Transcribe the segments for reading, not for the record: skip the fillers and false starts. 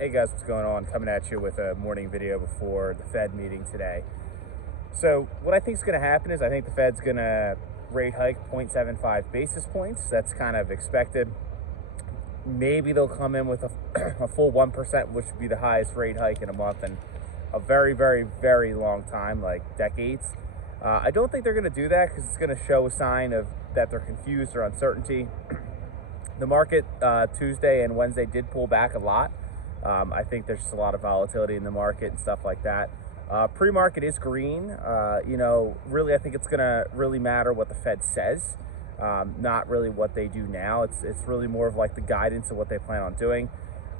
Hey guys, what's going on? Coming at you with a morning video before the Fed meeting today. So what I think is going to happen is I think the Fed's going to rate hike 0.75 basis points. That's kind of expected. Maybe they'll come in with a full 1%, which would be the highest rate hike in a month in a very, very, very long time, like decades. I don't think they're going to do that because it's going to show a sign of that they're confused or uncertainty. The market Tuesday and Wednesday did pull back a lot. I think there's just a lot of volatility in the market and stuff like that. Pre-market is green. Really, I think it's going to really matter what the Fed says, not really what they do now. It's really more of like the guidance of what they plan on doing.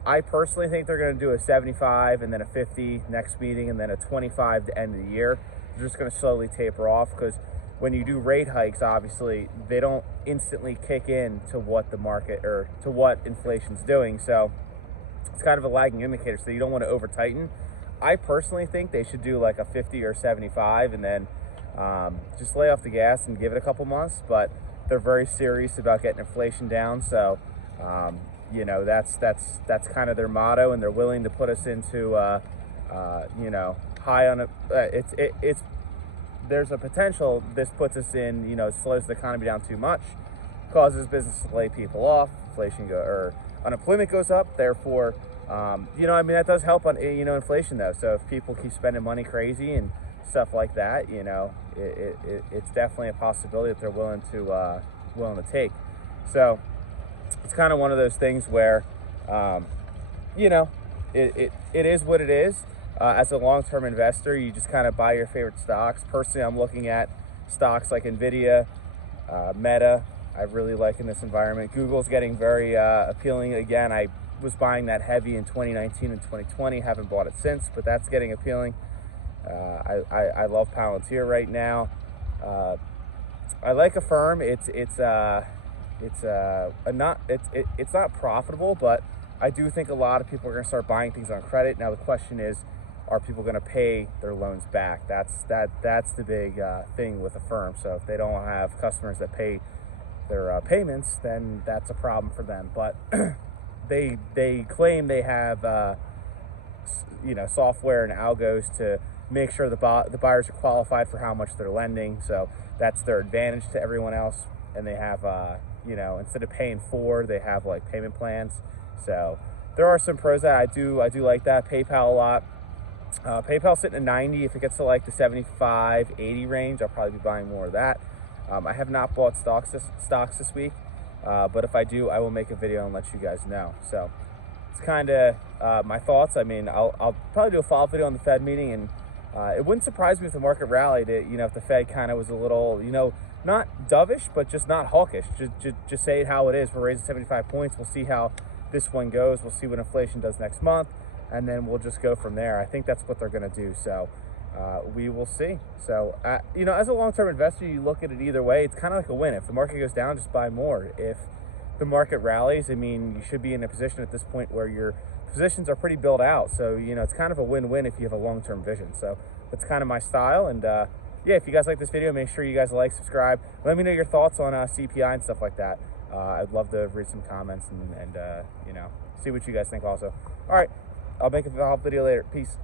I personally think they're going to do a 75 and then a 50 next meeting and then a 25 to end of the year. They're just going to slowly taper off because when you do rate hikes, obviously, they don't instantly kick in to what the market or to what inflation's doing. So it's kind of a lagging indicator, so you don't want to over tighten. I personally think they should do like a 50 or 75 and then just lay off the gas and give it a couple months. But they're very serious about getting inflation down. So, that's kind of their motto, and they're willing to put us into, high on it. There's a potential this puts us in, slows the economy down too much, causes business to lay people off, unemployment goes up. Therefore, that does help on, inflation though. So if people keep spending money crazy and stuff like that, it's definitely a possibility that they're willing to take. So it's kind of one of those things where, it is what it is. As a long-term investor, you just kind of buy your favorite stocks. Personally, I'm looking at stocks like Nvidia, Meta. I really like in this environment. Google's getting very appealing again. I was buying that heavy in 2019 and 2020. Haven't bought it since, but that's getting appealing. I love Palantir right now. I like Affirm. It's not profitable, but I do think a lot of people are going to start buying things on credit. Now the question is, are people going to pay their loans back? That's the big thing with Affirm. So if they don't have customers that pay their payments, then that's a problem for them. But they claim they have software and algos to make sure the buyers are qualified for how much they're lending. So that's their advantage to everyone else. And they have instead of paying for, they have like payment plans. So there are some pros that I do like that. PayPal a lot. PayPal's sitting at 90. If it gets to like the 75, 80 range, I'll probably be buying more of that. I have not bought stocks this week, but if I do, I will make a video and let you guys know. So it's kind of my thoughts. I mean, I'll probably do a follow-up video on the Fed meeting, and it wouldn't surprise me if the market rallied. If the Fed kind of was a little, not dovish, but just not hawkish. Just say it how it is. We're raising 75 points. We'll see how this one goes. We'll see what inflation does next month, and then we'll just go from there. I think that's what they're going to do. So we will see. So, as a long-term investor, you look at it either way. It's kind of like a win. If the market goes down, just buy more. If the market rallies, you should be in a position at this point where your positions are pretty built out. So, it's kind of a win-win if you have a long-term vision. So that's kind of my style. And if you guys like this video, make sure you guys like, subscribe. Let me know your thoughts on CPI and stuff like that. I'd love to read some comments and see what you guys think also. All right, I'll make a video later. Peace.